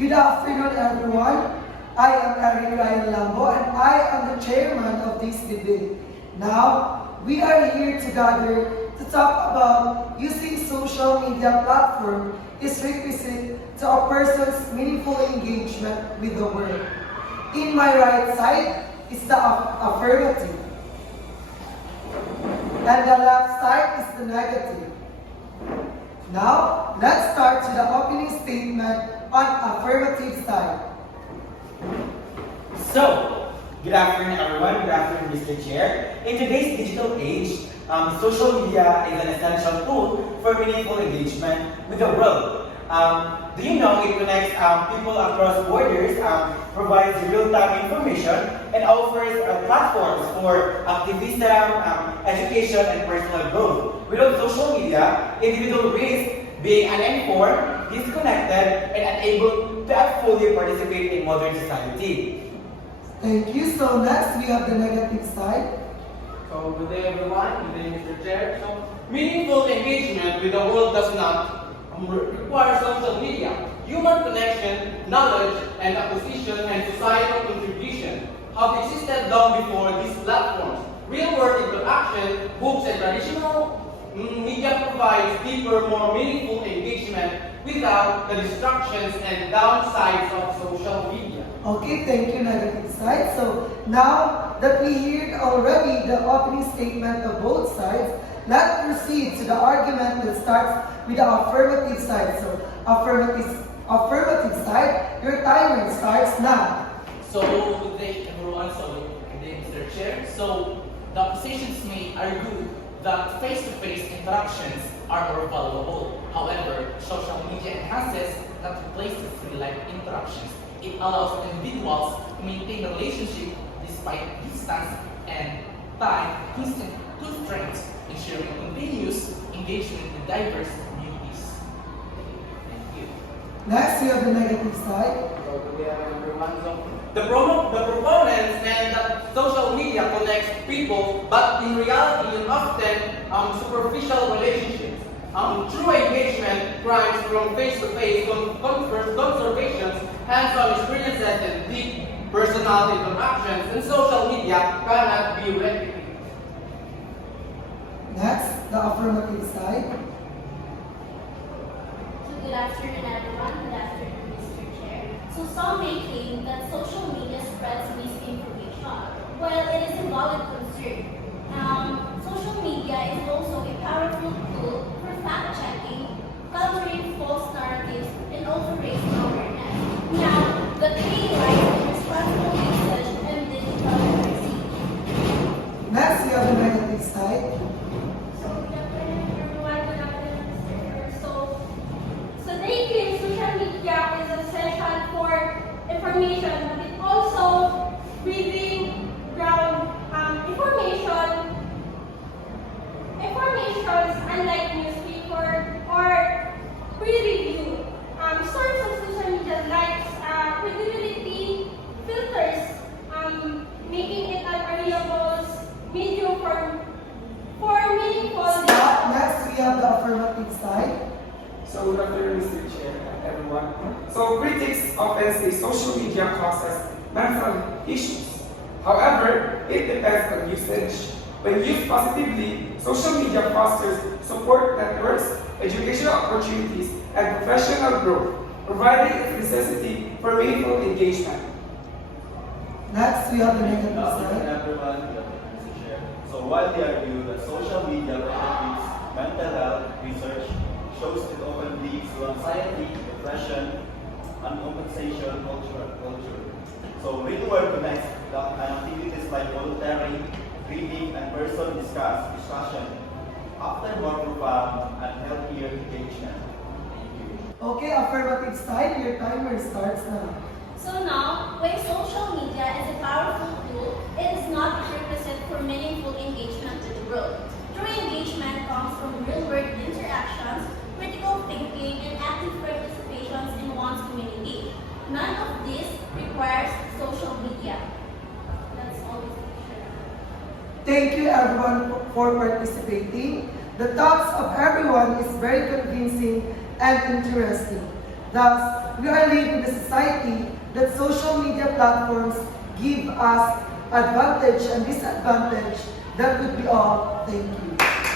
Good afternoon, everyone. I am Eric Ryan Lambo and I am the chairman of this debate. Now, we are here together to talk about using social media platform is requisite to a person's meaningful engagement with the world. In my right side is the affirmative, and the left side is the negative. Now, let's start to the opening statement on affirmative side. So, good afternoon everyone, good afternoon Mr. Chair. In today's digital age, social media is an essential tool for meaningful engagement with the world. Do you know it connects people across borders, provides real-time information, and offers platforms for activism, education, and personal growth. Without social media, individuals risk being uninformed, disconnected, and unable to fully participate in modern society. Thank you. So next we have the negative side. So good day everyone, good day Mr. Chair. So meaningful engagement with the world does not require social media. Human connection, knowledge, and acquisition and societal contribution have existed long before these platforms. Real-world interaction, books, and traditional media provides deeper, more meaningful engagement without the distractions and downsides of social media. Okay, thank you, negative side. So now that we heard already the opening statement of both sides, let's proceed to the argument that starts with the affirmative side. So affirmative side, your timer starts now. So good day everyone, good day Mr. Chair. So the oppositions may argue that face-to-face interactions are more valuable. However, social media enhances, not replaces real-life interactions. It allows individuals to maintain a relationship despite distance and time constraints, ensuring continuous engagement with diverse communities. Thank you. Next, we have the negative side. So good day everyone. So The proponents and that social media connects people, but in reality, in often superficial relationships. True engagement thrives from face-to-face conversations, hands-on experiences, and deep personal interactions, and social media cannot be replicated. Next, the affirmative side. So good afternoon everyone, good afternoon Mr. Chair. So some may claim that social media spreads misinformation. While it is a valid concern, social media is also a powerful tool for fact-checking, countering false narratives, and also raising awareness. Now, the key lies in responsible usage and digital literacy. Next, we have the negative side. So good afternoon everyone, good afternoon Mr. Chair. So they claim social media is essential for information, but it also breathing ground information unlike newspaper or pre-review. Source of social media likes credibility filters, making it an reliable medium for meaningful. Next, we have the affirmative side. So good afternoon, Mr. Chair, everyone. So critics often say social media causes mental issues. However, it depends on usage. When used positively, social media fosters support networks, educational opportunities, and professional growth, providing its necessity for meaningful engagement. Next, we have the negative Good afternoon, side. everyone. Good afternoon, Mr. Chair. So while they argue that social media benefits mental health, research shows it often leads to anxiety, depression, uncompensation culture. So read-to-word connects the activities like volunteering, reading, and person discussion, often more profound and healthier engagement. Thank you. Okay, affirmative side, your timer starts now. So now, when social media is a powerful tool, it is not a prerequisite for meaningful engagement with the world. True engagement comes from real-world interactions, critical thinking, and active participations in one's community. None of this requires social media. That's all. Thank you everyone for participating. The thoughts of everyone is very convincing and interesting. Thus, we are living in a society that social media platforms give us advantage and disadvantage. That would be all. Thank you.